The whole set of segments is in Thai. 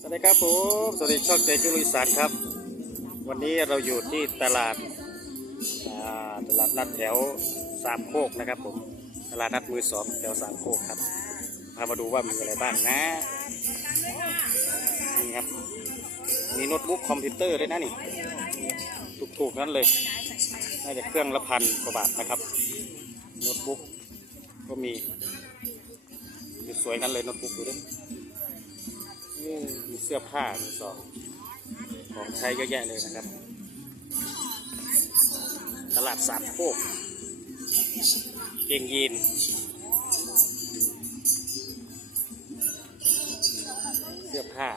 สวัสดีครับผมสวัสดีช่องใจจุลุยสานครับ วันนี้เราอยู่ที่ตลาดาตลาดนัดแถวสามโคกนะครับผมตลาดนัดมือสองแถวสามโคกครับพามาดูว่ามีอะไรบ้างนะนี่ครับมีโน้ตบุ๊กคอมพิวเตอร์ด้วยนะนี่ถูกๆนั้นเลยน่าจะเครื่องละพันกว่าบาทนะครับโน้ตบุ๊กก็มีสวยๆนั้นเลยโน้ตบุ๊กดูดิอืม มีเสื้อผ้ามีสองของใช้เยอะแยะเลยนะครับ ตลาดสามโคกเกงยีนเสื้อผ้า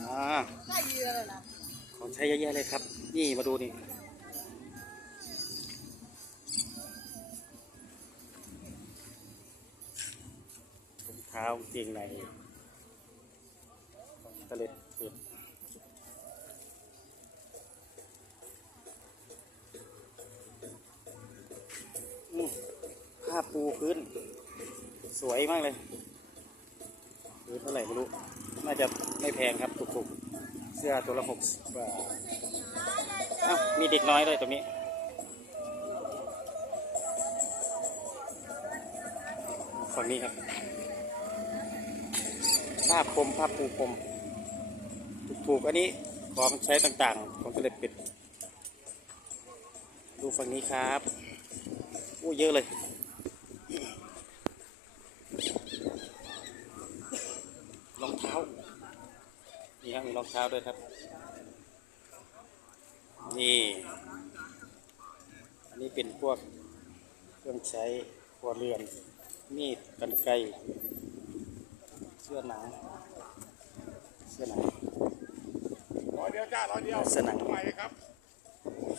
อ่าของใช้เยอะแยะเลยครับ นี่มาดูนี่ เท้ากางเกงในของตะเลผ้าปูพื้น สวยมากเลยพื้นเท่าไหร่ไม่รู้ น่าจะไม่แพงครับถูกๆ เสื้อตัวละหกบาทอ้าวมีเด็กน้อยด้วยตรงนี้ฝั่งนี้ครับ ผ้าพรมผ้าปูพรมถูกอันนี้ของใช้ต่างๆของเสล็ดป็ดดูฝั่งนี้ครับอู้เยอะเลย รองเท้า นี่ครับมีรองเท้าด้วยครับ นี่ อันนี้เป็นพวกเครื่องใช้ครัวเรือนมีดกันไกร สื้อหนัง เสื้อหนังร้อยเดียวจ้าร้อยเดียวเสื้อหนังใหม่เลยครับ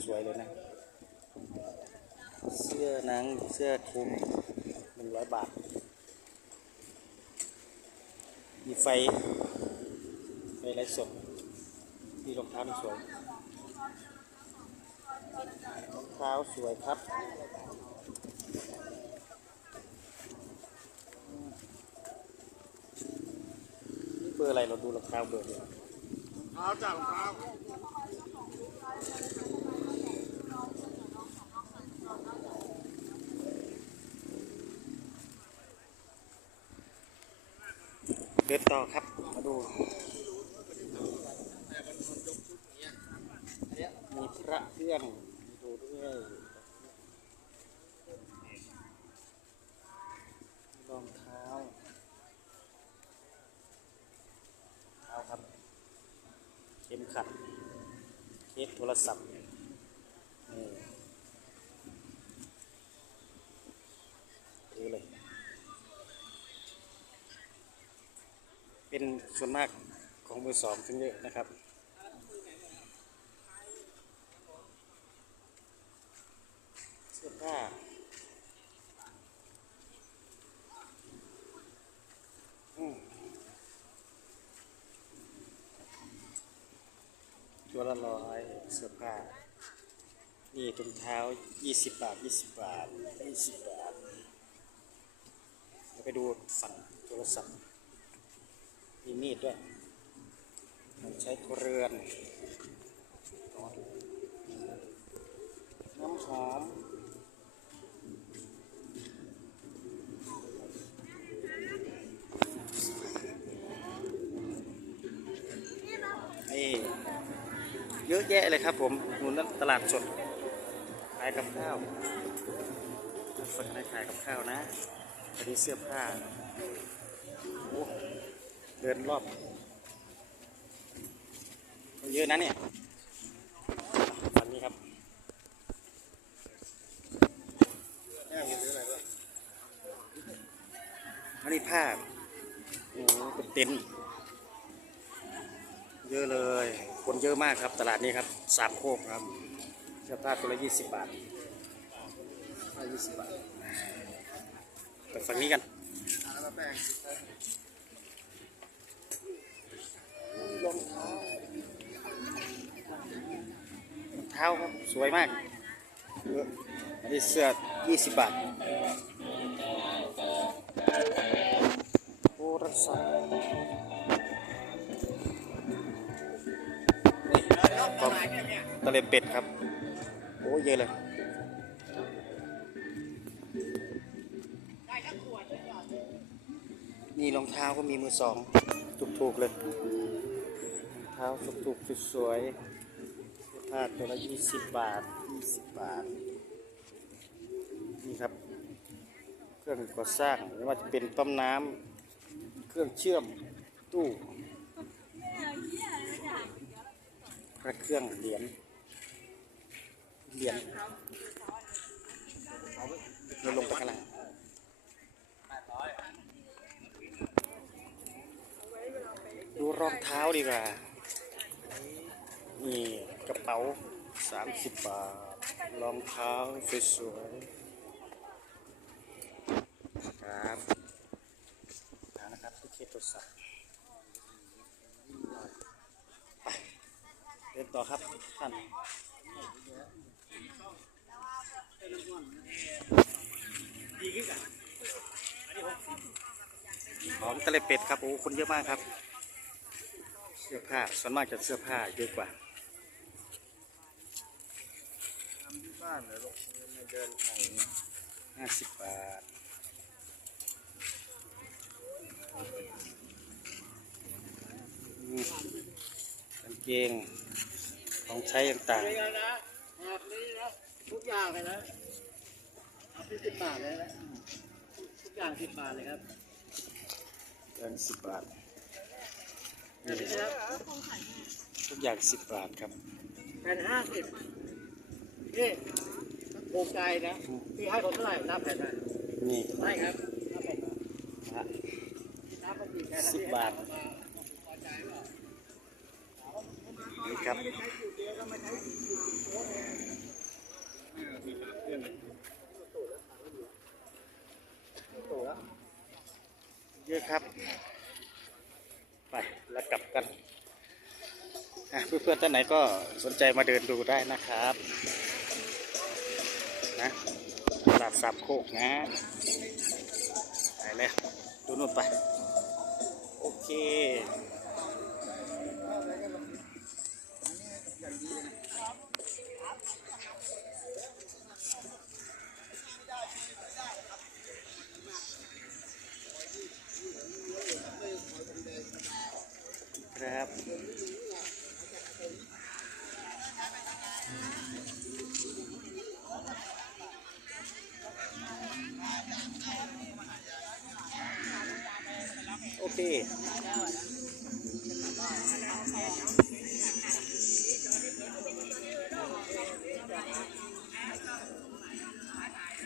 สวยเลยนะ เสื้อหนังเสื้อคลุมหนึ่งร้อยบาท มีไฟไฟไร้สดมีรองเท้าที่สวยรองเท้าสวยครับ นี่เบอร์อะไรเราดูรองเท้าเบอร์เดียวเท้าจ้ารองเท้าเดินต่อครับ มาดูมีพระเครื่องดูด้วยรองเท้าเท้าครับ เข็มขัดเคสโทรศัพท์นี่ดูเลย เป็นส่วนมากของมือสองถึงเยอะนะครับ เสื้อผ้าอืม ร้อยเสื้อผ้า นี่ถุงเท้า 20 บาท 20 บาท 20 บาทเดี๋ยวไปดูฝั่งโทรศัพท์มีมีดด้วยมันใช้ตัวเรือนน้ำหอม แยะเลยครับผมนุนตลาดสดขายกับข้าวฝึกให้ขายกับข้าวนะอันนี้เสื้อผ้าเดินรอบเยอะนะเนี่ยฝั่งนี้ครับอันนี้ผ้าโอ้เป็นเต็นเยอะเลย คนเยอะมากครับ ตลาดนี้ครับสามโคกครับเสื้อผ้าตัวละยี่สิบบาทยี่สิบบาทไปฝั่งนี้กันรองเท้ารองเท้าครับ สวยมากอันนี้เสื้อ20บบาทดซับนี่ ก็ตะเลเป็ดครับ โอ้เยอะเลยนี่รองเท้าก็มีมือสองถูกๆเลยรองเท้าถูกๆสวยๆเสื้อผ้าตัวละยี่สิบบาทยี่สิบบาท นี่ครับเครื่องก่อสร้างไม่ว่าจะเป็นปั๊มน้ำเครื่องเชื่อมตู้ พระเครื่องเหรียญเหรียญเราลงไปข้างล่างดูรองเท้าดีกว่า นี่กระเป๋า 30 บาท รองเท้าสวยๆครับนะครับที่เคสโทรศัพท์ไปเดินต่อครับท่านของตะเลเป็ดครับโอ้คนเยอะมากครับ เสื้อผ้าส่วนมากจะเสื้อผ้าเยอะกว่าทำที่บ้านเลยลูกเดินไถห้าสิบบาทกางเกง ของใช้ต่างนี่นะแบบนี้นะทุกอย่างเลยนะเอาที่สิบบาทเลยนะทุกอย่างสิบบาทเลยครับๆเกินสิบบาทนี่นี่นะทุกอย่างสิบบาทครับแผ่นห้าสิบนี่โครงใจนะพี่ให้ผมเท่าไหร่นับแผ่นนะนี่ได้ครับนับแผ่นนะนะฮะนับไปกี่แผ่นนะสิบบาท นี่ครับเยอะครับ ไปแล้วกลับกันเพื่อนๆท่านไหนก็สนใจมาเดินดูได้นะครับ นะตลาดสามโคกนะไปเลยดูนู่นไป โอเค ครับ โอเค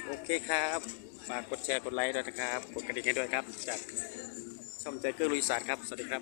โอเคครับฝากกดแชร์กดไลค์ด้วยนะครับ กดกระดิ่งให้ด้วยครับ จากช่องใจเกอร์ลุยสานครับ สวัสดีครับ